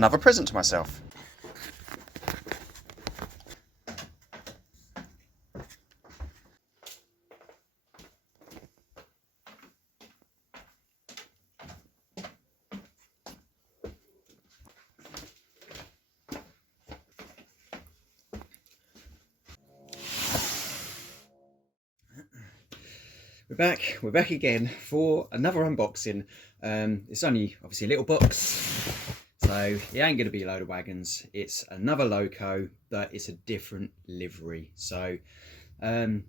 another present to myself. We're back again for another unboxing. It's only obviously a little box, so it ain't going to be a load of wagons. It's another loco, but it's a different livery. So I'm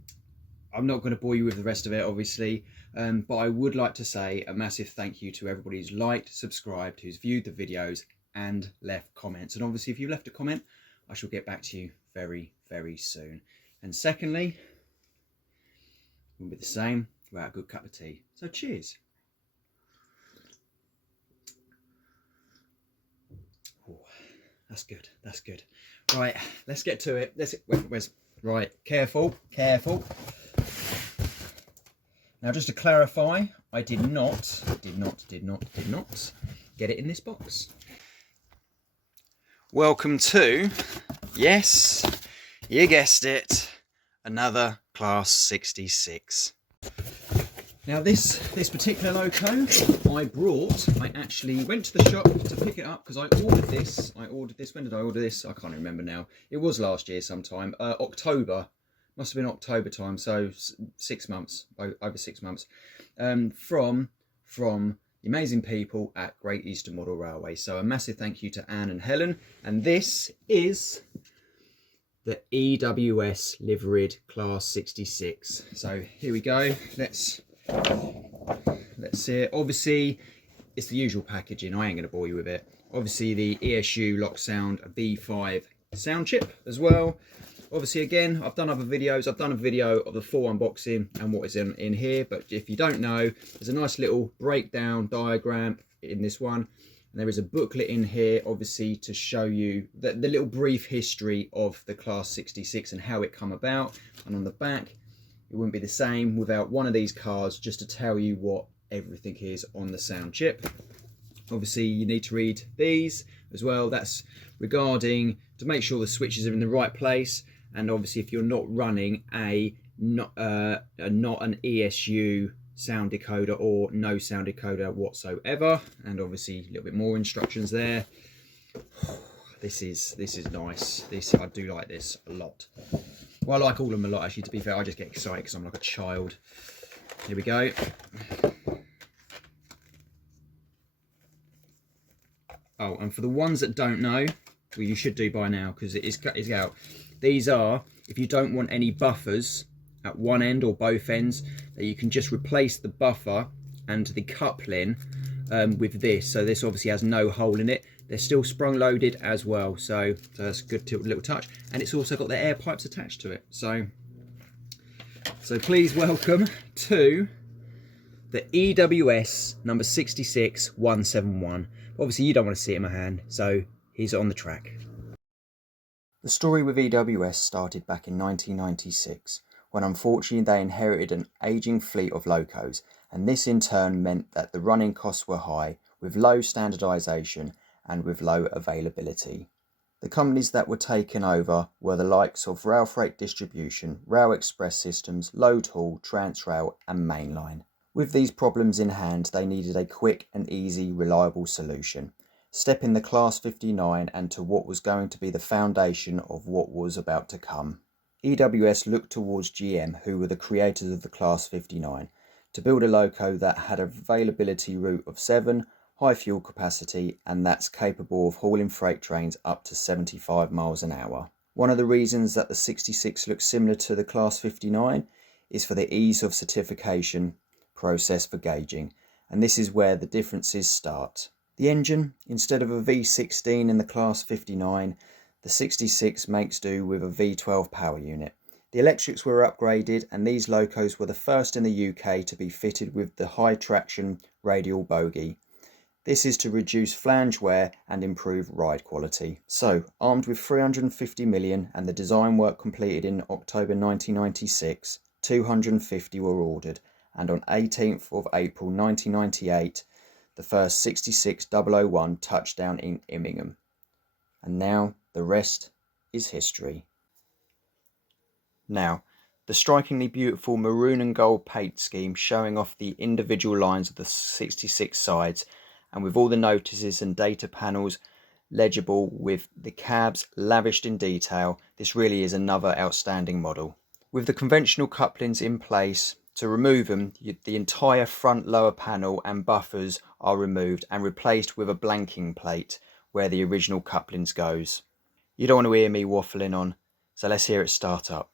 not going to bore you with the rest of it, obviously, but I would like to say a massive thank you to everybody who's liked, subscribed, who's viewed the videos and left comments. And obviously if you left a comment, I shall get back to you very, very soon. And secondly, will be the same without a good cup of tea. So cheers. Oh, that's good. That's good. Right, let's get to it. Right, careful. Now, just to clarify, I did not get it in this box. Welcome to, yes, you guessed it, another Class 66. Now this particular loco I actually went to the shop to pick it up because I ordered this. When did I order this? I can't remember now. It was last year sometime, October. Must have been October time, so 6 months, over 6 months, from the amazing people at Great Eastern Model Railway. So a massive thank you to Anne and Helen. And this is the EWS liveried Class 66. So here we go. Let's see it. Obviously, it's the usual packaging. I ain't going to bore you with it. Obviously, the ESU Lock Sound V5 sound chip as well. Obviously, again, I've done other videos. I've done a video of the full unboxing and what is in here. But if you don't know, there's a nice little breakdown diagram in this one. And there is a booklet in here, obviously, to show you the little brief history of the Class 66 and how it come about. And on the back, it wouldn't be the same without one of these cards just to tell you what everything is on the sound chip. Obviously, you need to read these as well. That's regarding to make sure the switches are in the right place. And obviously, if you're not running not an ESU sound decoder or no sound decoder whatsoever, and obviously a little bit more instructions there. This is nice. I do like this a lot. Well, I like all of them a lot, actually. To be fair, I just get excited because I'm like a child. Here we go. Oh, and for the ones that don't know, well, you should do by now because it is out. These are, if you don't want any buffers at one end or both ends, that you can just replace the buffer and the coupling with this. So this obviously has no hole in it. They're still sprung loaded as well, so that's a good little touch. And it's also got the air pipes attached to it. So please welcome to the EWS number 66171. Obviously you don't want to see it in my hand, so he's on the track. The story with EWS started back in 1996, when unfortunately they inherited an ageing fleet of locos, and this in turn meant that the running costs were high, with low standardisation and with low availability. The companies that were taken over were the likes of Rail Freight Distribution, Rail Express Systems, Load Haul, Transrail and Mainline. With these problems in hand, they needed a quick and easy, reliable solution, stepping the Class 59 and to what was going to be the foundation of what was about to come. EWS looked towards GM, who were the creators of the Class 59, to build a loco that had an availability route of 7, high fuel capacity, and that's capable of hauling freight trains up to 75 miles an hour. One of the reasons that the 66 looks similar to the Class 59 is for the ease of certification process for gauging, and this is where the differences start. The engine, instead of a V16 in the Class 59, the 66 makes do with a V12 power unit. The electrics were upgraded, and these locos were the first in the UK to be fitted with the high traction radial bogie. This is to reduce flange wear and improve ride quality. So, armed with 350 million and the design work completed in October 1996, 250 were ordered, and on 18th of April 1998, the first 66001 touched down in Immingham. And now the rest is history. Now, the strikingly beautiful maroon and gold paint scheme showing off the individual lines of the 66 sides, and with all the notices and data panels legible with the cabs lavished in detail, this really is another outstanding model. With the conventional couplings in place, to remove them, the entire front lower panel and buffers are removed and replaced with a blanking plate where the original couplings goes. You don't want to hear me waffling on, so let's hear it start up.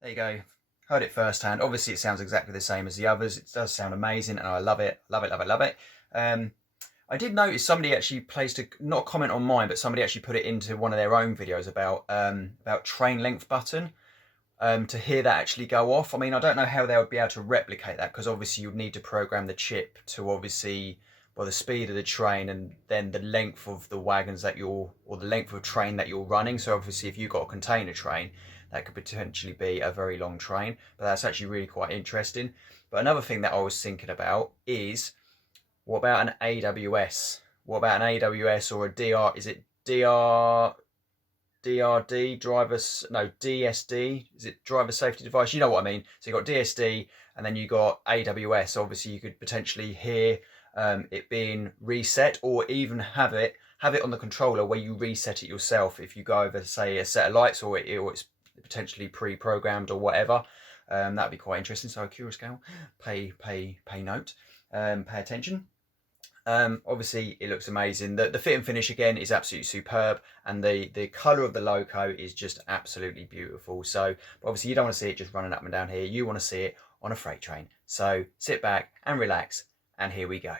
There you go. Heard it firsthand. Obviously, it sounds exactly the same as the others. It does sound amazing, and I love it, love it, love it, love it. I did notice somebody actually placed not a comment on mine, but somebody actually put it into one of their own videos about train length button. To hear that actually go off. I mean, I don't know how they would be able to replicate that, because obviously you'd need to program the chip to obviously, well, the speed of the train and then the length of the wagons that or the length of train that you're running. So obviously if you've got a container train, that could potentially be a very long train, but that's actually really quite interesting. But another thing that I was thinking about is, what about an AWS? What about an AWS or a DR? Is it DRD, DSD, is it driver safety device? You know what I mean. So you got DSD and then you got AWS. Obviously you could potentially hear it being reset, or even have it on the controller where you reset it yourself if you go over, say, a set of lights, or it's potentially pre-programmed or whatever. That'd be quite interesting. So Accurascale, pay note, pay attention. Obviously it looks amazing. The fit and finish again is absolutely superb, and the colour of the loco is just absolutely beautiful. So obviously you don't want to see it just running up and down here, you want to see it on a freight train. So sit back and relax, and here we go.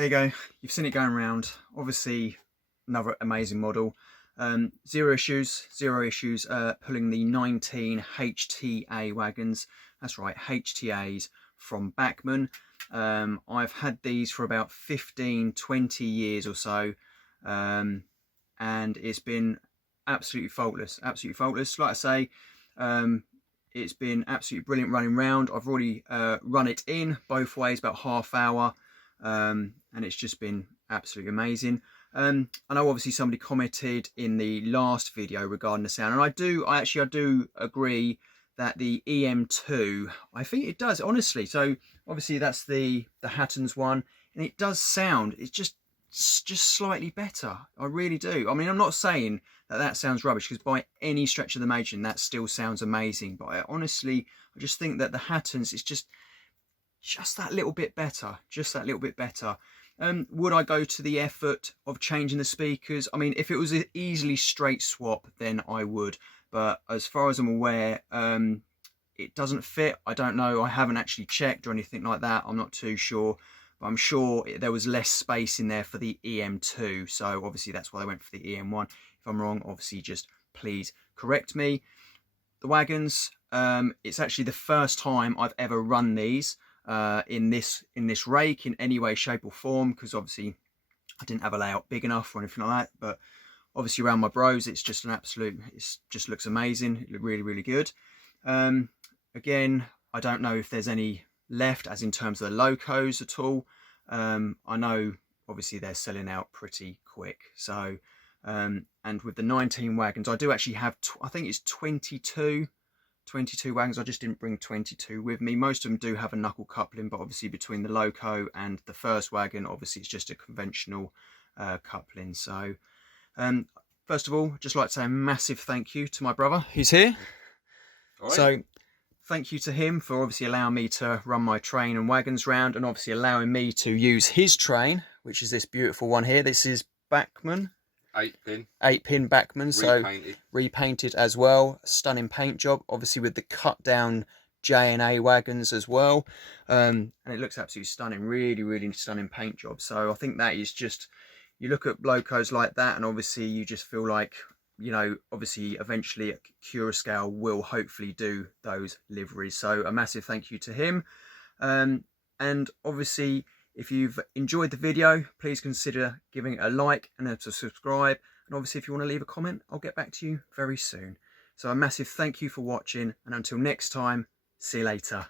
there you go. You've seen it going around. Obviously, another amazing model. Zero issues pulling the 19 HTA wagons. That's right, HTAs from Bachmann. I've had these for about 15-20 years or so, and it's been absolutely faultless. Like I say, it's been absolutely brilliant running round. I've already run it in both ways, about half hour, and it's just been absolutely amazing. I know obviously somebody commented in the last video regarding the sound, and I do agree that the EM2, I think it does, honestly. So obviously that's the Hatton's one, and it does sound, it's just slightly better. I really do. I mean, I'm not saying that sounds rubbish, because by any stretch of the imagination that still sounds amazing, but I just think that the Hatton's is just that little bit better, would I go to the effort of changing the speakers? I mean, if it was an easily straight swap, then I would. But as far as I'm aware, it doesn't fit. I don't know. I haven't actually checked or anything like that. I'm not too sure. But I'm sure there was less space in there for the EM2. So obviously that's why they went for the EM1. If I'm wrong, obviously just please correct me. The wagons, it's actually the first time I've ever run these. In this rake in any way, shape or form, because obviously I didn't have a layout big enough or anything like that. But obviously around my bros, it's just an absolute, it just looks amazing. It looked really good. Again, I don't know if there's any left as in terms of the locos at all. I know obviously they're selling out pretty quick. So and with the 19 wagons, I do actually have I think it's 22 wagons. I just didn't bring 22 with me. Most of them do have a knuckle coupling, but obviously between the loco and the first wagon, obviously it's just a conventional coupling. So first of all, just like to say a massive thank you to my brother who's here. Right. So thank you to him for obviously allowing me to run my train and wagons round, and obviously allowing me to use his train, which is this beautiful one here. This is Bachmann. 8-pin Bachmann, so repainted as well. Stunning paint job, obviously with the cut down J&A wagons as well, and it looks absolutely stunning. Really stunning paint job. So I think that is just, you look at locos like that, and obviously you just feel like, you know, obviously eventually Accurascale will hopefully do those liveries. So a massive thank you to him, and obviously, if you've enjoyed the video, please consider giving it a like and a subscribe. And obviously, if you want to leave a comment, I'll get back to you very soon. So a massive thank you for watching, and until next time, see you later.